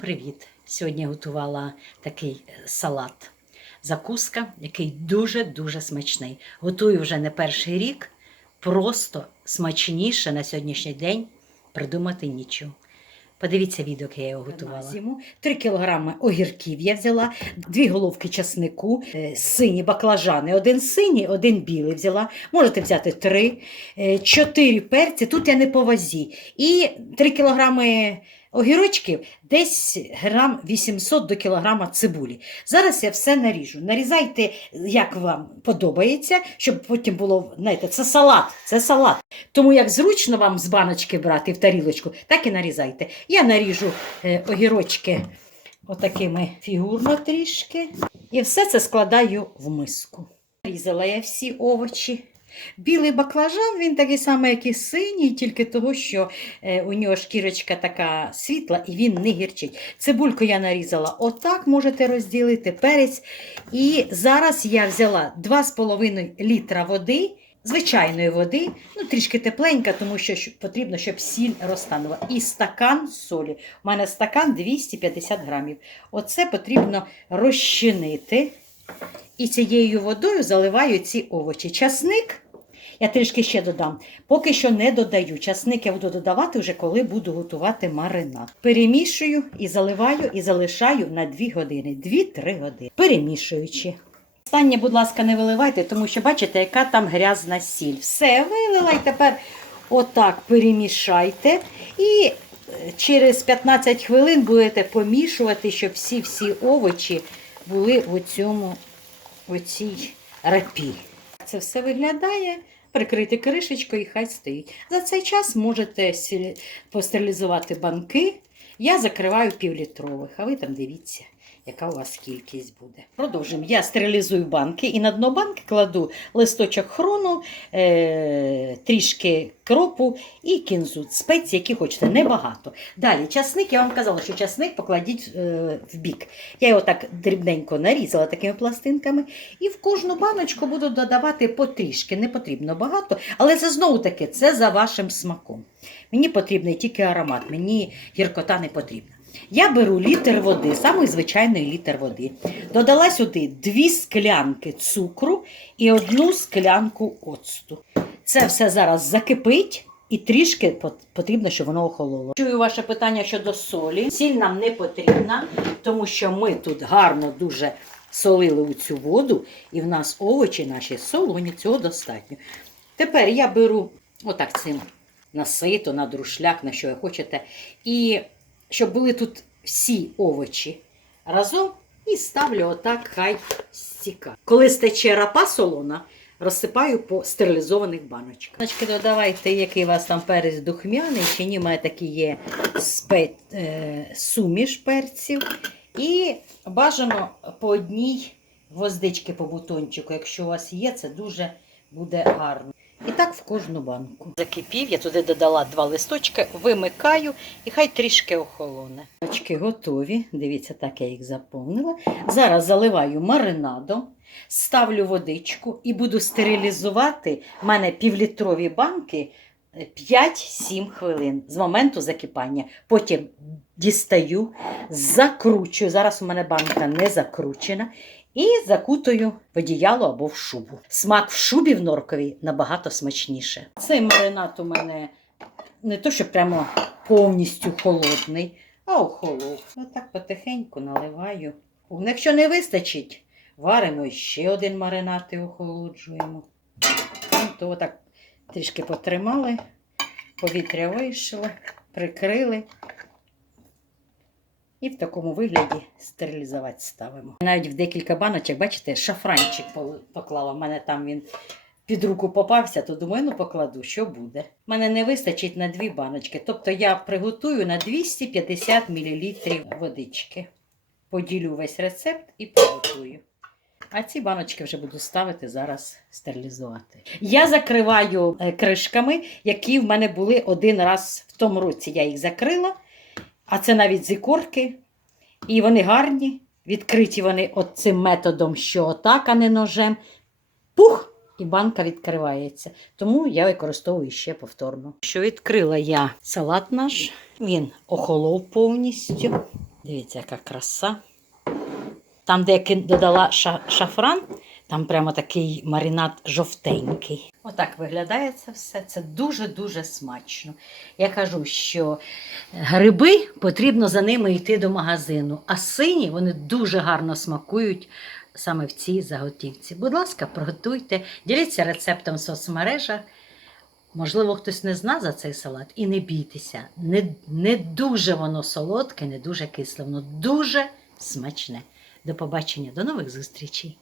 Привіт! Сьогодні готувала такий е, салат. Закуска, який дуже-дуже смачний. Готую вже не перший рік. Просто смачніше на сьогоднішній день придумати нічого. Подивіться відео, яке я його готувала. Зиму 3 кг огірків я взяла, дві головки часнику, е, сині баклажани. Один синій, один білий взяла. Можете взяти три, е, чотири перці, тут я не по вазі. І 3 кг огірочків, десь грам 800 до кілограма цибулі. Зараз я все наріжу. Нарізайте, як вам подобається, щоб потім було, знаєте, це салат, це салат. Тому як зручно вам з баночки брати в тарілочку, так і нарізайте. Я наріжу е, огірочки отакими фігурно трішки. І все це складаю в миску. Різала я всі овочі. Білий баклажан, він такий самий, як і синій, тільки того, що е, у нього шкірочка така світла і він не гірчить. Цибульку я нарізала отак, можете розділити перець. І зараз я взяла 2,5 літра води, звичайної води, ну трішки тепленька, тому що потрібно, щоб сіль розтанула. І стакан солі. У мене стакан 250 грамів. Оце потрібно розчинити. І цією водою заливаю ці овочі. Часник я трішки ще додам. Поки що не додаю. Часник я буду додавати вже коли буду готувати маринад. Перемішую і заливаю, і залишаю на 2 години. 2-3 години. Перемішуючи. Останнє, будь ласка, не виливайте, тому що бачите, яка там грязна сіль. Все, вилила і тепер отак перемішайте. І е, через 15 хвилин будете помішувати, щоб всі-всі овочі були в цьому в цій рапі. Це все виглядає. Прикрити кришечкою і хай стоїть. За цей час можете постерилізувати банки. Я закриваю півлітрових, а ви там дивіться, яка у вас кількість буде. Продовжуємо. Я стерилізую банки і на дно банки кладу листочок хрону, е- трішки кропу і кінзу. Спеції, які хочете, небагато. Далі, часник, я вам казала, що часник покладіть е- в бік. Я його так дрібненько нарізала такими пластинками. І в кожну баночку буду додавати потрішки. Не потрібно багато, але це знову таки це за вашим смаком. Мені потрібний тільки аромат, мені гіркота не потрібна. Я беру літр води, самий звичайний літр води. Додала сюди дві склянки цукру і одну склянку оцту. Це все зараз закипить. І трішки потрібно, щоб воно охололо. Чую ваше питання щодо солі. Сіль нам не потрібна, тому що ми тут гарно дуже солили у цю воду, і в нас овочі наші солоні, цього достатньо. Тепер я беру отак цим на сито, на друшляк, на що ви хочете. І щоб були тут всі овочі разом, і ставлю отак, хай стіка. Коли стече рапа солона, розсипаю по стерилізованих баночках. Баночки додавайте, який у вас там перець духмяний, чи ні, мене такі є спе... е, суміш перців. І бажано по одній гвоздички по бутончику. Якщо у вас є, це дуже буде гарно. І так в кожну банку. Закипів, я туди додала два листочки, вимикаю і хай трішки охолоне. Очки готові. Дивіться, так я їх заповнила. Зараз заливаю маринадом, ставлю водичку і буду стерилізувати в мене півлітрові банки е, 5-7 хвилин з моменту закипання. Потім дістаю, закручую. Зараз у мене банка не закручена. І закутую в одіяло або в шубу. Смак в шубі в норковій набагато смачніше. Цей маринад у мене не то, що прямо повністю холодний, а охолов. Отак потихеньку наливаю. Якщо не вистачить, варимо ще один маринад і охолоджуємо. Ну, То отак трішки потримали, повітря вийшло, прикрили. І в такому вигляді стерилізувати ставимо. Навіть в декілька баночок, бачите, шафранчик поклала. У мене там він під руку попався, то думаю, ну покладу, що буде. У мене не вистачить на дві баночки. Тобто я приготую на 250 мл водички. Поділю весь рецепт і приготую. А ці баночки вже буду ставити зараз стерилізувати. Я закриваю е, кришками, які в мене були один раз в тому році. Я їх закрила. А це навіть з ікорки. І вони гарні. Відкриті вони цим методом, що отак, а не ножем. Пух! І банка відкривається. Тому я використовую ще повторно. Що відкрила я салат наш, він охолов повністю. Дивіться, яка краса. Там, де я додала ша- шафран, там прямо такий маринад жовтенький. Отак виглядає це все. Це дуже-дуже смачно. Я кажу, що гриби потрібно за ними йти до магазину, а сині вони дуже гарно смакують саме в цій заготівці. Будь ласка, приготуйте, діліться рецептом в соцмережах. Можливо, хтось не зна за цей салат і не бійтеся. Не, не дуже воно солодке, не дуже кисле, воно дуже смачне. До побачення, до нових зустрічей!